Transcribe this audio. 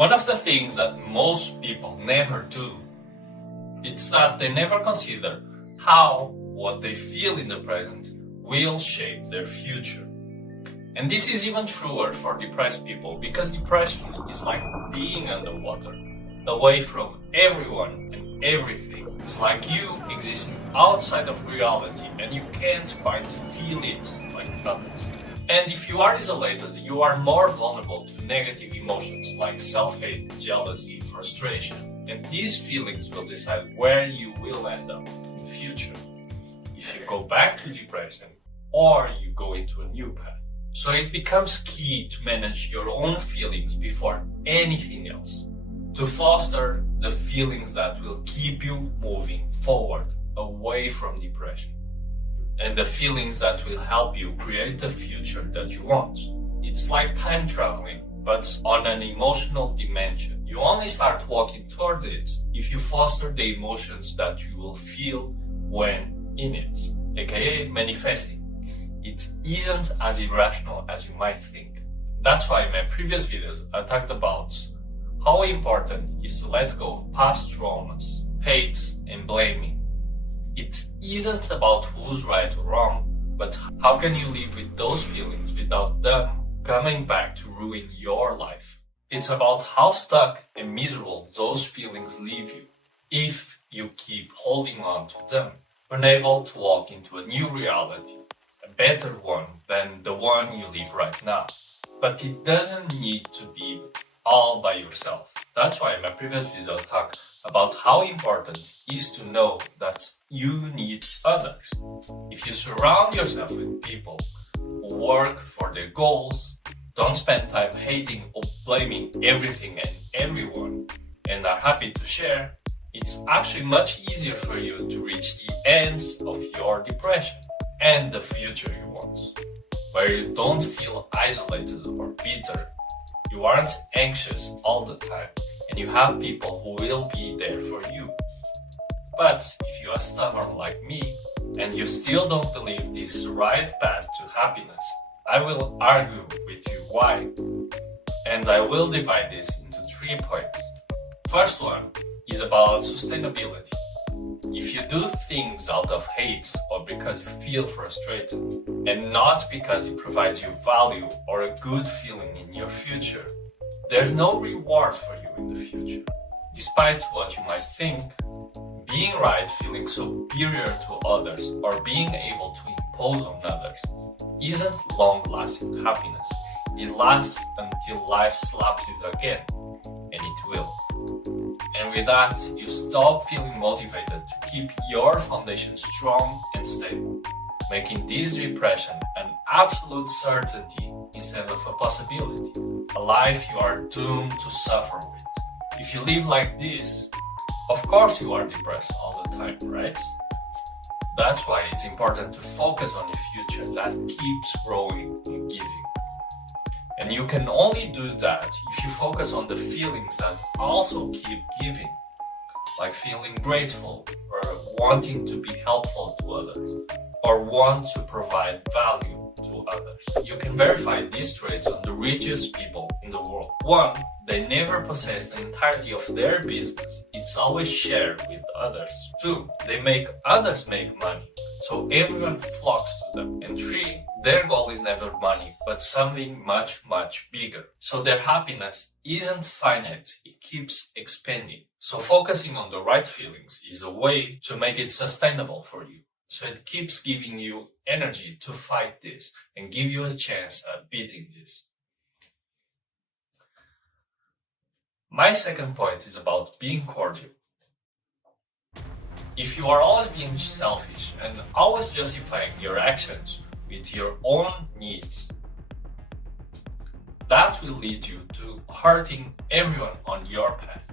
One of the things that most people never do is that they never consider how what they feel in the present will shape their future. And this is even truer for depressed people, because depression is like being underwater, away from everyone and everything. It's like you existing outside of reality and you can't quite feel it like others. And if you are isolated, you are more vulnerable to negative emotions like self-hate, jealousy, frustration. And these feelings will decide where you will end up in the future. If you go back to depression or you go into a new path. So it becomes key to manage your own feelings before anything else, to foster the feelings that will keep you moving forward away from depression, and the feelings that will help you create the future that you want. It's like time traveling, but on an emotional dimension. You only start walking towards it if you foster the emotions that you will feel when in it, aka manifesting. It isn't as irrational as you might think. That's why in my previous videos I talked about how important it is to let go of past traumas, hate and blaming. It isn't about who's right or wrong, but how can you live with those feelings without them coming back to ruin your life. It's about how stuck and miserable those feelings leave you if you keep holding on to them, unable to walk into a new reality, a better one than the one you live right now. But it doesn't need to be all by yourself. That's why in my previous video I talked about how important it is to know that you need others. If you surround yourself with people who work for their goals, don't spend time hating or blaming everything and everyone, and are happy to share, it's actually much easier for you to reach the ends of your depression and the future you want, where you don't feel isolated or bitter. You aren't anxious all the time, and you have people who will be there for you. But if you are stubborn like me, and you still don't believe this is the right path to happiness, I will argue with you why, and I will divide this into 3 points. First one is about sustainability. If you do things out of hate or because you feel frustrated, and not because it provides you value or a good feeling in your future, there's no reward for you in the future. Despite what you might think, being right, feeling superior to others, or being able to impose on others isn't long-lasting happiness. It lasts until life slaps you again, and it will. And with that, you stop feeling motivated to keep your foundation strong and stable, making this depression an absolute certainty instead of a possibility, a life you are doomed to suffer with. If you live like this, of course you are depressed all the time, right? That's why it's important to focus on a future that keeps growing and giving. And you can only do that if you focus on the feelings that also keep giving, like feeling grateful or wanting to be helpful to others or want to provide value to others. You can verify these traits on the richest people in the world. 1, they never possess the entirety of their business. It's always shared with others. 2, they make others make money, so everyone flocks to them. And 3, their goal is never money, but something much, much bigger. So their happiness isn't finite, it keeps expanding. So focusing on the right feelings is a way to make it sustainable for you. So it keeps giving you energy to fight this and give you a chance at beating this. My second point is about being cordial. If you are always being selfish and always justifying your actions with your own needs, that will lead you to hurting everyone on your path.